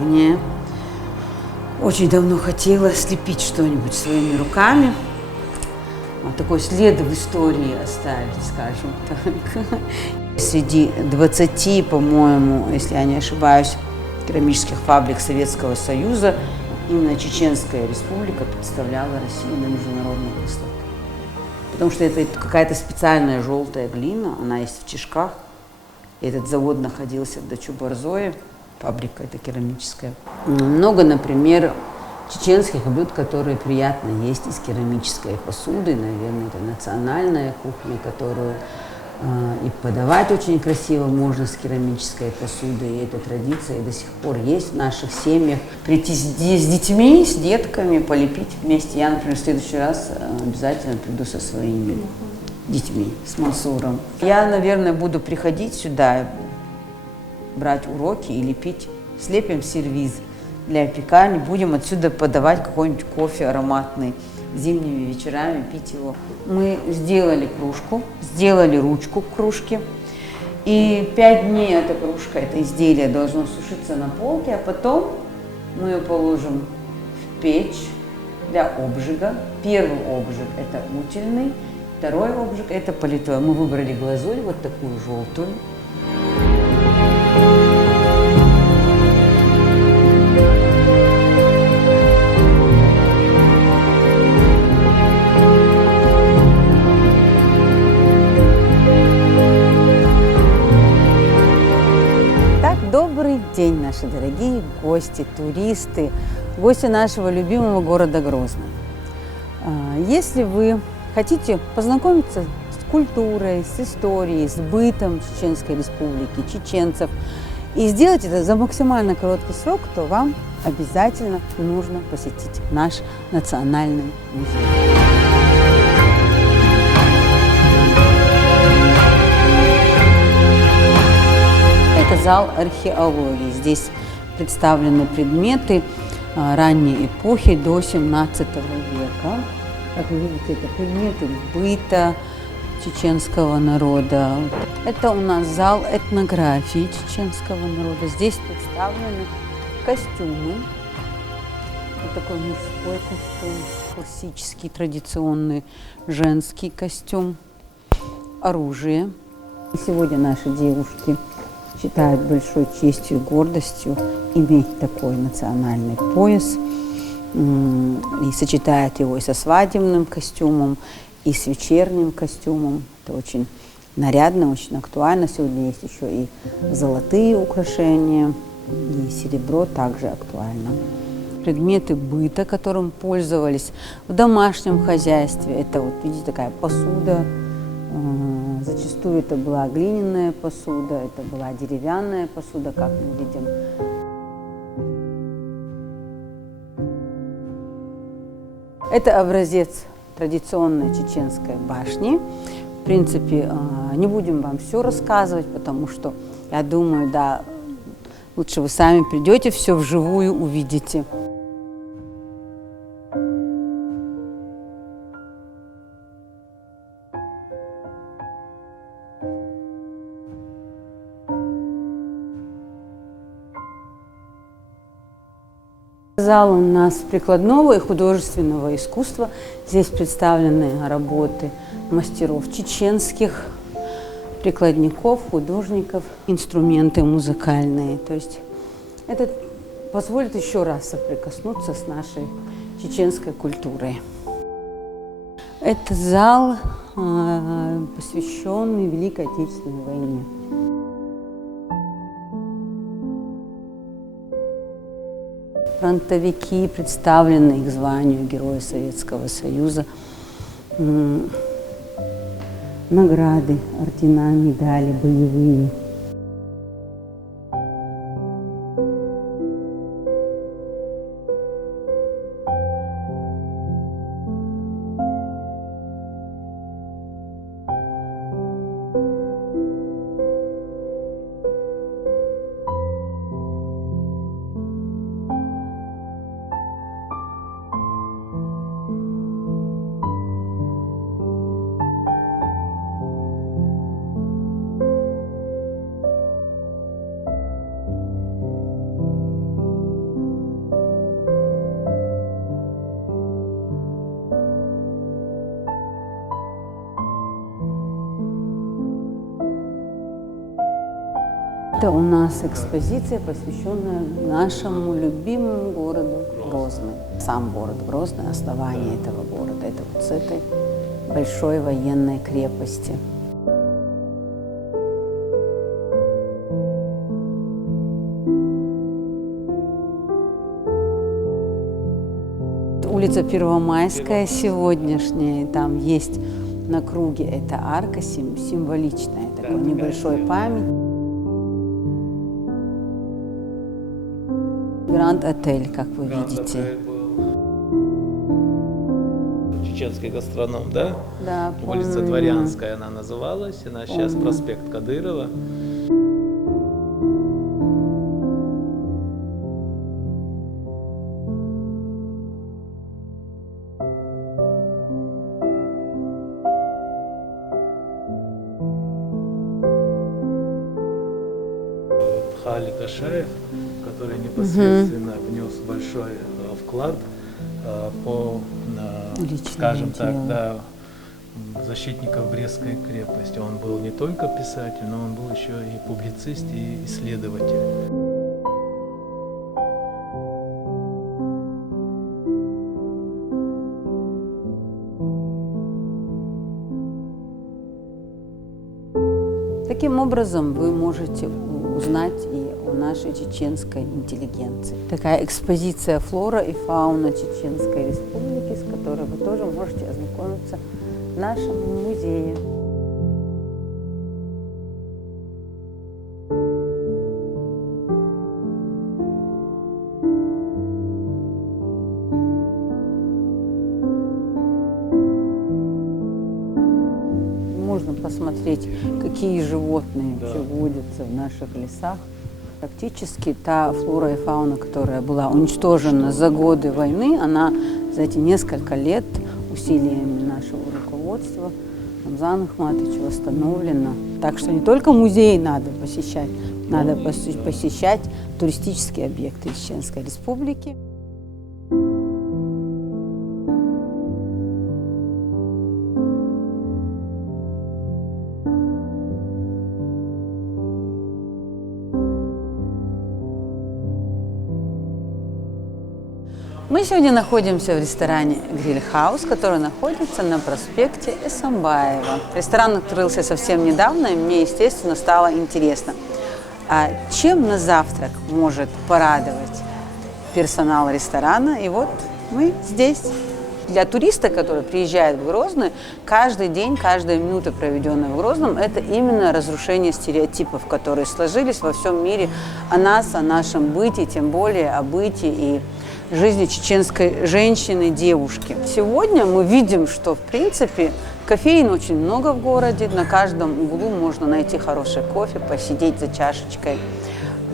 давняя. Очень давно хотела слепить что-нибудь своими руками. Вот такой след в истории оставить, скажем так. Среди 20, по-моему, если я не ошибаюсь, керамических фабрик Советского Союза именно Чеченская Республика представляла Россию на международных выставках. Потому что это какая-то специальная желтая глина, она есть в Чишках. И этот завод находился в Дачу-Борзое, фабрика эта керамическая. Много, например, чеченских блюд, которые приятно есть из керамической посуды. Наверное, это национальная кухня, которую и подавать очень красиво можно с керамической посудой. И эта традиция до сих пор есть в наших семьях. Прийти с детьми, с детками, полепить вместе. Я, например, в следующий раз обязательно приду со своими детьми, с Мансуром. Я, наверное, буду приходить сюда, брать уроки и лепить. Слепим сервиз для опекания, будем отсюда подавать какой-нибудь кофе ароматный, зимними вечерами пить его. Мы сделали кружку, сделали ручку к кружке, и 5 дней эта кружка, это изделие должно сушиться на полке, а потом мы ее положим в печь для обжига. Первый обжиг – это утильный, второй обжиг – это политой. Мы выбрали глазурь, вот такую желтую. Добрый день, наши дорогие гости, туристы, гости нашего любимого города Грозного. Если вы хотите познакомиться с культурой, с историей, с бытом Чеченской Республики, чеченцев, и сделать это за максимально короткий срок, то вам обязательно нужно посетить наш национальный музей. Это зал археологии. Здесь представлены предметы ранней эпохи до 17 века. Как вы видите, это предметы быта чеченского народа. Это у нас зал этнографии чеченского народа. Здесь представлены костюмы. Вот такой мужской костюм, классический, традиционный женский костюм, оружие. И сегодня наши девушки считают большой честью и гордостью иметь такой национальный пояс и сочетают его и со свадебным костюмом, и с вечерним костюмом. Это очень нарядно, очень актуально. Сегодня есть еще и золотые украшения, и серебро также актуально. Предметы быта, которым пользовались в домашнем хозяйстве. Это вот, видите, такая посуда. Зачастую это была глиняная посуда, это была деревянная посуда, как мы видим. Это образец традиционной чеченской башни. В принципе, не будем вам все рассказывать, потому что, я думаю, да, лучше вы сами придете, все вживую увидите. Зал у нас прикладного и художественного искусства. Здесь представлены работы мастеров чеченских, прикладников, художников, инструменты музыкальные. То есть это позволит еще раз соприкоснуться с нашей чеченской культурой. Это зал, посвященный Великой Отечественной войне. Фронтовики представлены к званию Героя Советского Союза. Награды, ордена, медали боевые. Это у нас экспозиция, посвященная нашему любимому городу Грозный. Сам город Грозный, основание этого города, это вот с этой большой военной крепости. Улица Первомайская сегодняшняя, там есть на круге эта арка символичная, такой небольшой память. Гранд-отель, как вы видите. Чеченский гастроном, да? Да, помню. Улица Дворянская она называлась, она сейчас проспект Кадырова. Хали Кашаев, который непосредственно внес большой вклад по, скажем так, да, защитников Брестской крепости. Он был не только писатель, но он был еще и публицист, и исследователь. Таким образом, вы можете узнать и о нашей чеченской интеллигенции. Такая экспозиция «Флора и фауна Чеченской Республики», с которой вы тоже можете ознакомиться в нашем музее. Можно посмотреть, какие животные вообще водятся в наших лесах. Фактически та флора и фауна, которая была уничтожена за годы войны, она за эти несколько лет усилиями нашего руководства Рамзана Ахматовича восстановлена. Так что не только музей надо посещать туристические объекты Чеченской Республики. Мы сегодня находимся в ресторане «Гриль Хаус», который находится на проспекте Эсамбаева. Ресторан открылся совсем недавно, и мне, естественно, стало интересно, чем на завтрак может порадовать персонал ресторана. И вот мы здесь. Для туриста, который приезжает в Грозный, каждый день, каждая минута, проведенная в Грозном, это именно разрушение стереотипов, которые сложились во всем мире о нас, о нашем быте, тем более о быте и жизни чеченской женщины, девушки. Сегодня мы видим, что, в принципе, кофеин очень много в городе. На каждом углу можно найти хороший кофе, посидеть за чашечкой,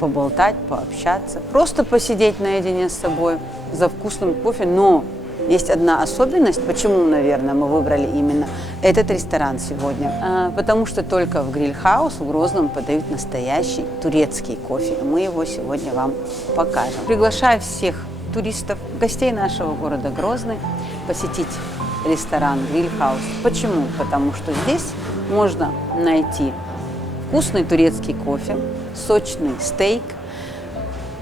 поболтать, пообщаться. Просто посидеть наедине с собой за вкусным кофе. Но есть одна особенность, почему, наверное, мы выбрали именно этот ресторан сегодня. Потому что только в Гриль Хаус в Грозном подают настоящий турецкий кофе. Мы его сегодня вам покажем. Приглашаю всех туристов, гостей нашего города Грозный посетить ресторан «Гриль Хаус». Почему? Потому что здесь можно найти вкусный турецкий кофе, сочный стейк,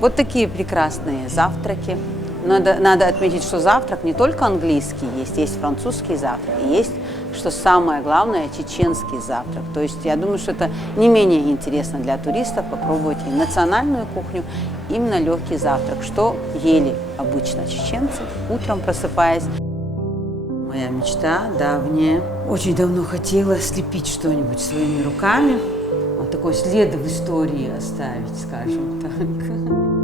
вот такие прекрасные завтраки. Надо отметить, что завтрак не только английский есть французский завтрак, и есть, что самое главное, чеченский завтрак. То есть я думаю, что это не менее интересно для туристов попробовать и национальную кухню, именно легкий завтрак, что ели обычно чеченцы, утром просыпаясь. Моя мечта давняя. Очень давно хотела слепить что-нибудь своими руками, вот такой след в истории оставить, скажем так.